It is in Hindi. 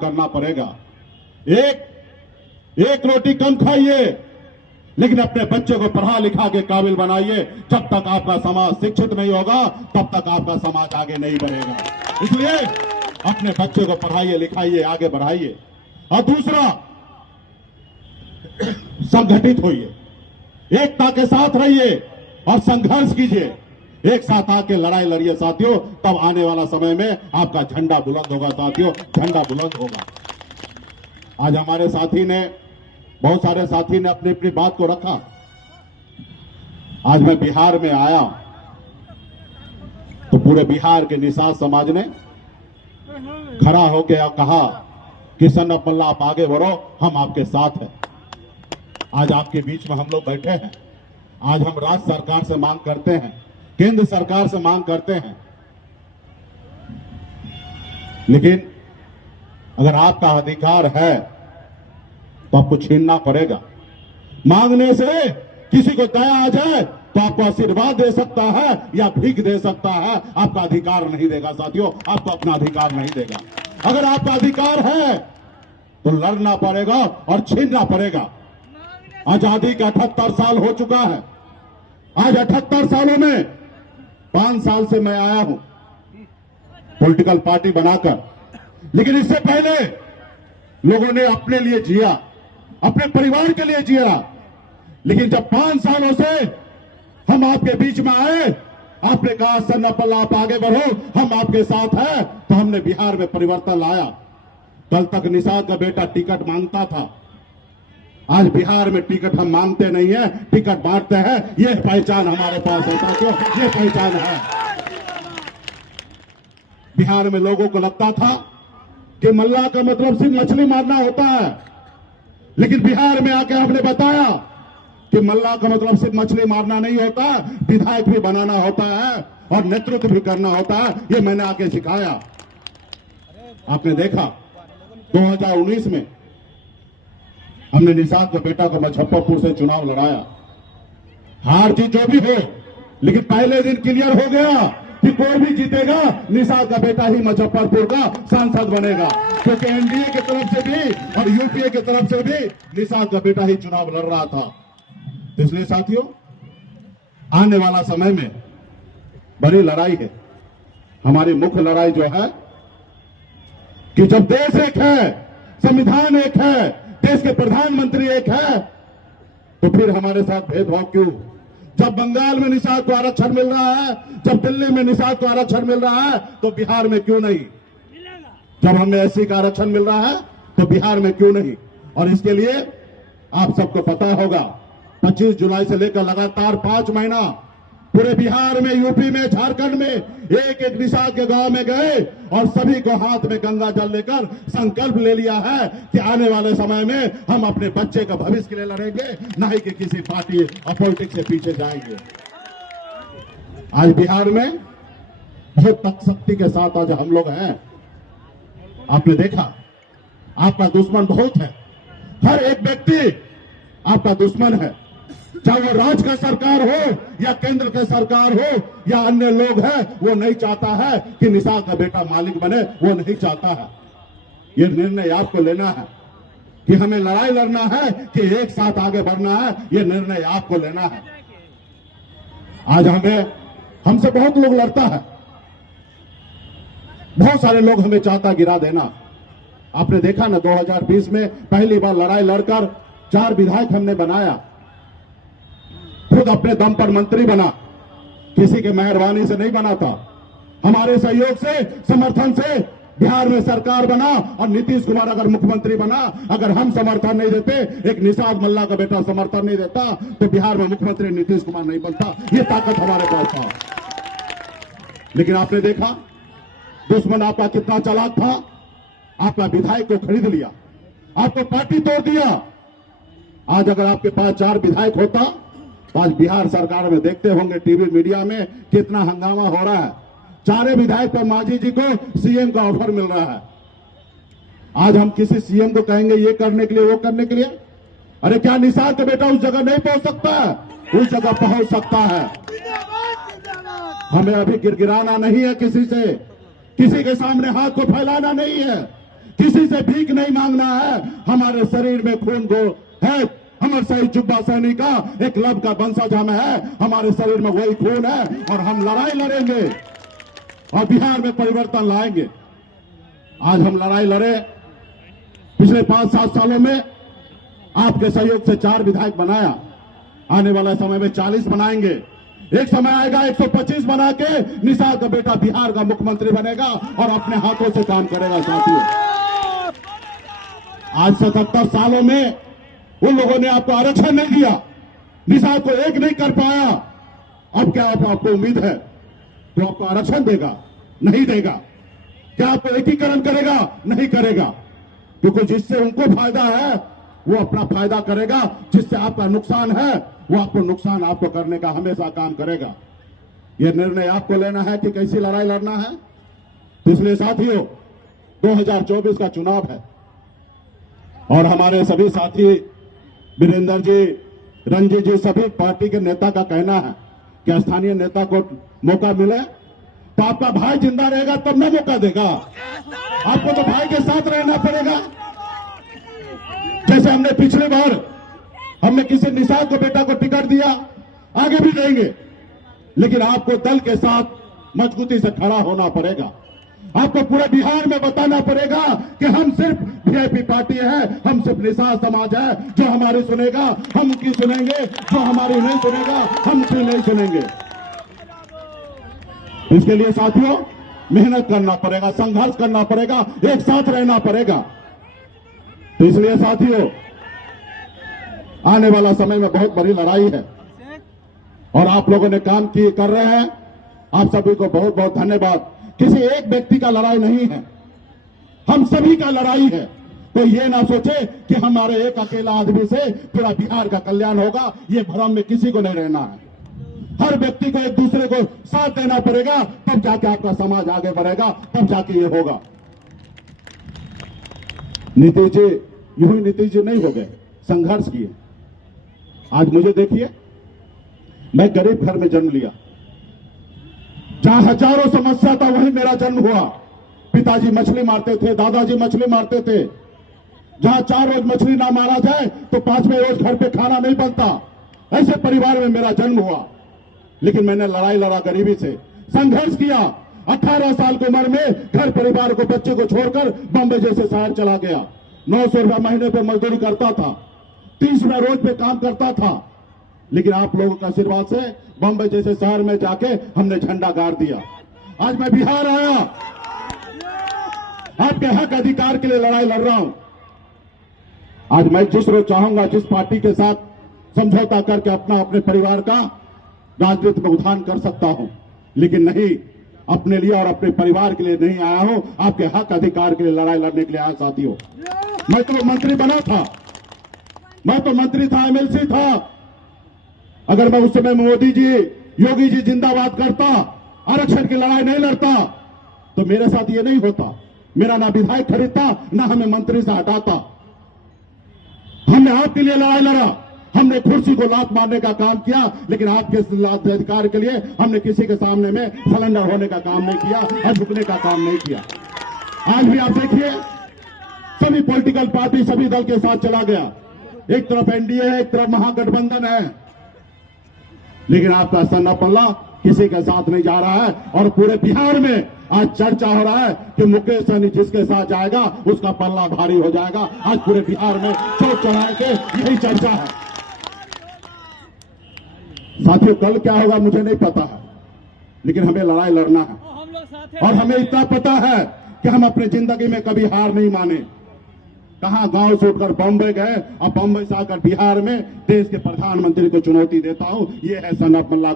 करना पड़ेगा। एक रोटी कम खाइए, लेकिन अपने बच्चे को पढ़ा लिखा के काबिल बनाइए। जब तक आपका समाज शिक्षित नहीं होगा, तब तक आपका समाज आगे नहीं बढ़ेगा। इसलिए अपने बच्चे को पढ़ाइए, लिखाइए, आगे बढ़ाइए। और दूसरा, संगठित होइए, एकता के साथ रहिए और संघर्ष कीजिए। एक साथ आके लड़ाई लड़िए साथियों, तब आने वाला समय में आपका झंडा बुलंद होगा साथियों, झंडा बुलंद होगा। आज हमारे साथी ने, बहुत सारे साथी ने अपनी अपनी बात को रखा। आज मैं बिहार में आया तो पूरे बिहार के निषाद समाज ने खड़ा होकर कहा कि सन ऑफ मल्ला आप आगे बढ़ो, हम आपके साथ हैं। आज आपके बीच में हम लोग बैठे हैं। आज हम राज्य सरकार से मांग करते हैं, केंद्र सरकार से मांग करते हैं, लेकिन अगर आपका अधिकार है तो आपको छीनना पड़ेगा। मांगने से किसी को दया आ जाए तो आपको आशीर्वाद दे सकता है या भीख दे सकता है, आपका अधिकार नहीं देगा साथियों, आपको अपना अधिकार नहीं देगा। अगर आपका अधिकार है तो लड़ना पड़ेगा और छीनना पड़ेगा। आजादी का 78 साल हो चुका है। आज 78 सालों में 5 साल से मैं आया हूं पॉलिटिकल पार्टी बनाकर, लेकिन इससे पहले लोगों ने अपने लिए जिया, अपने परिवार के लिए जिया। लेकिन जब 5 सालों से हम आपके बीच में आए, आपने कहा सन ऑफ मल्ला आप आगे बढ़ो, हम आपके साथ हैं, तो हमने बिहार में परिवर्तन लाया। कल तक निषाद का बेटा टिकट मांगता था, आज बिहार में टिकट हम मांगते नहीं है, टिकट बांटते हैं। ये पहचान हमारे पास है साथियों, ये पहचान है। बिहार में लोगों को लगता था कि मल्ला का मतलब सिर्फ मछली मारना होता है, लेकिन बिहार में आके हमने बताया कि मल्ला का मतलब सिर्फ मछली मारना नहीं होता, विधायक भी बनाना होता है और नेतृत्व भी करना होता है। ये मैंने आके सिखाया। आपने देखा 2019 में हमने निषाद के बेटा को मुजफ्फरपुर से चुनाव लड़ाया। हार जीत जो भी हो, लेकिन पहले दिन क्लियर हो गया कि कोई भी जीतेगा, निषाद का बेटा ही मुजफ्फरपुर का सांसद बनेगा, क्योंकि एनडीए की तरफ से भी और यूपीए की तरफ से भी निषाद का बेटा ही चुनाव लड़ रहा था। इसलिए साथियों, आने वाला समय में बड़ी लड़ाई है। हमारी मुख्य लड़ाई जो है कि जब देश एक है, संविधान एक है, देश के प्रधानमंत्री एक है, तो फिर हमारे साथ भेदभाव क्यों? जब बंगाल में निषाद को आरक्षण मिल रहा है, जब दिल्ली में निषाद को आरक्षण मिल रहा है, तो बिहार में क्यों नहीं? जब हमें एससी का आरक्षण मिल रहा है तो बिहार में क्यों नहीं? और इसके लिए आप सबको पता होगा, 25 जुलाई से लेकर लगातार 5 महीना पूरे बिहार में, यूपी में, झारखंड में एक एक निषाद के गांव में गए और सभी को हाथ में गंगा जल लेकर संकल्प ले लिया है कि आने वाले समय में हम अपने बच्चे का भविष्य के लिए लड़ेंगे, न ही कि किसी पार्टी और पॉलिटिक्स से पीछे जाएंगे। आज बिहार में बहुत तकशक्ति के साथ आज हम लोग हैं। आपने देखा, आपका दुश्मन बहुत है, हर एक व्यक्ति आपका दुश्मन है, चाहे वो राज्य का सरकार हो या केंद्र का सरकार हो या अन्य लोग हैं। वो नहीं चाहता है कि निषाद का बेटा मालिक बने, वो नहीं चाहता है। ये निर्णय आपको लेना है कि हमें लड़ाई लड़ना है कि एक साथ आगे बढ़ना है, ये निर्णय आपको लेना है। आज हमसे बहुत लोग लड़ता है, बहुत सारे लोग हमें चाहता गिरा देना। आपने देखा ना, 2020 में पहली बार लड़ाई लड़कर 4 विधायक हमने बनाया, खुद अपने दम पर मंत्री बना, किसी के मेहरबानी से नहीं बना था। हमारे सहयोग से, समर्थन से बिहार में सरकार बना और नीतीश कुमार अगर मुख्यमंत्री बना। अगर हम समर्थन नहीं देते, एक निषाद मल्ला का बेटा समर्थन नहीं देता, तो बिहार में मुख्यमंत्री नीतीश कुमार नहीं बनता। ये ताकत हमारे पास था। लेकिन आपने देखा दुश्मन आपका कितना चालाक था, आपका विधायक को खरीद लिया, आपको पार्टी तोड़ दिया। आज अगर आपके पास 4 विधायक होता तो आज बिहार सरकार में देखते होंगे टीवी मीडिया में कितना हंगामा हो रहा है। 4 विधायक पर मांझी जी को सीएम का ऑफर मिल रहा है। आज हम किसी सीएम को कहेंगे ये करने के लिए, वो करने के लिए, अरे क्या निषाद का बेटा उस जगह नहीं पहुंच सकता है? उस जगह पहुंच सकता है। हमें अभी गिड़गिड़ाना नहीं है किसी से, किसी के सामने हाथ को फैलाना नहीं है, किसी से भीख नहीं मांगना है। हमारे शरीर में खून को है। हमारे शहीद जुब्बा सैनिक का एक लब का वंशज हम है। हमारे शरीर में वही खून है और हम लड़ाई लड़ेंगे और बिहार में परिवर्तन लाएंगे। आज हम लड़ाई लड़े। पिछले 5-7 सालों में आपके सहयोग से 4 विधायक बनाया। आने वाले समय में 40 बनाएंगे। एक समय आएगा 125 बना के निषाद का बेटा बिहार का मुख्यमंत्री बनेगा और अपने हाथों से काम करेगा। साथियों, आज 77 सालों में उन लोगों ने आपको आरक्षण नहीं दिया, निषाद को एक नहीं कर पाया। अब क्या आपको उम्मीद है तो आपको आरक्षण देगा? नहीं देगा। क्या आपको एकीकरण करेगा? नहीं करेगा। क्योंकि जिससे उनको फायदा है वो अपना फायदा करेगा, जिससे आपका नुकसान है वो आपको नुकसान आपको करने का हमेशा काम करेगा। यह निर्णय आपको लेना है कि कैसी लड़ाई लड़ना है। तो इसलिए साथियों, 2024 का चुनाव है और हमारे सभी साथी वीरेंद्र जी, रंजीत जी, सभी पार्टी के नेता का कहना है कि स्थानीय नेता को मौका मिले तो आपका भाई जिंदा रहेगा तब न मौका देगा। आपको तो भाई के साथ रहना पड़ेगा। जैसे हमने पिछले बार हमने किसी निषाद को बेटा को टिकट दिया, आगे भी देंगे, लेकिन आपको दल के साथ मजबूती से खड़ा होना पड़ेगा। आपको पूरे बिहार में बताना पड़ेगा कि हम सिर्फ वीआईपी पार्टी है, हम सिर्फ निषाद समाज है। जो हमारी सुनेगा हम की सुनेंगे, जो हमारी नहीं सुनेगा हम की नहीं सुनेंगे। इसके लिए साथियों मेहनत करना पड़ेगा, संघर्ष करना पड़ेगा, एक साथ रहना पड़ेगा। तो इसलिए साथियों आने वाला समय में बहुत बड़ी लड़ाई है और आप लोगों ने काम कर रहे हैं। आप सभी को बहुत बहुत धन्यवाद। किसी एक व्यक्ति का लड़ाई नहीं है, हम सभी का लड़ाई है। तो ये ना सोचे कि हमारे एक अकेला आदमी से पूरा बिहार का कल्याण होगा, ये भ्रम में किसी को नहीं रहना है। हर व्यक्ति को एक दूसरे को साथ देना पड़ेगा, तब जाके आपका समाज आगे बढ़ेगा, तब जाके ये होगा। नीतीश जी यूं ही नीतीश जी नहीं हो गए, संघर्ष किए। आज मुझे देखिए, मैं गरीब घर में जन्म लिया, जहां हजारों समस्या था वहीं मेरा जन्म हुआ। पिताजी मछली मारते थे, दादाजी मछली मारते थे। जहां 4 रोज मछली ना मारा जाए तो 5वें रोज घर पे खाना नहीं बनता। ऐसे परिवार में मेरा जन्म हुआ, लेकिन मैंने लड़ाई लड़ा, गरीबी से संघर्ष किया। 18 साल की उम्र में घर परिवार को, बच्चे को छोड़कर बम्बई जैसे शहर चला गया। 900 रुपया महीने पे मजदूरी करता था, 30 रुपया रोज पे काम करता था। लेकिन आप लोगों के आशीर्वाद से बम्बई जैसे शहर में जाके हमने झंडा गाड़ दिया। आज मैं बिहार आया, आपके हक अधिकार के लिए लड़ाई लड़ रहा हूं। आज मैं जिस रोज चाहूंगा, जिस पार्टी के साथ समझौता करके अपने परिवार का राजनीति में उत्थान कर सकता हूं, लेकिन नहीं, अपने लिए और अपने परिवार के लिए नहीं आया हूं, आपके हक अधिकार के लिए लड़ाई लड़ने के लिए आया। साथियों, मैं तो मंत्री बना था, मैं तो मंत्री था, एमएलसी था। अगर मैं उस समय मोदी जी, योगी जी जिंदाबाद करता, आरक्षण की लड़ाई नहीं लड़ता, तो मेरे साथ ये नहीं होता। मेरा ना विधायक खरीदता, ना हमें मंत्री से हटाता। हमने आपके लिए लड़ाई लड़ा, हमने कुर्सी को लात मारने का काम किया, लेकिन आपके अधिकार के लिए हमने किसी के सामने में सरेंडर होने का काम नहीं किया और झुकने का काम नहीं किया। आज भी आप देखिए, सभी पॉलिटिकल पार्टी सभी दल के साथ चला गया। एक तरफ एनडीए है, एक तरफ महागठबंधन है, लेकिन आपका सन्ना पल्ला किसी के साथ नहीं जा रहा है। और पूरे बिहार में आज चर्चा हो रहा है कि मुकेश सहनी जिसके साथ जाएगा उसका पल्ला भारी हो जाएगा। आज पूरे बिहार में चौक चौराहे के यही चर्चा है। साथियों, कल क्या होगा मुझे नहीं पता है, लेकिन हमें लड़ाई लड़ना है। और हमें इतना पता है कि हम अपनी जिंदगी में कभी हार नहीं माने। कहां गांव से उठकर बॉम्बे गए और बॉम्बे से आकर बिहार में देश के प्रधानमंत्री को चुनौती देता हूं। ये है सन्ना पल्ला।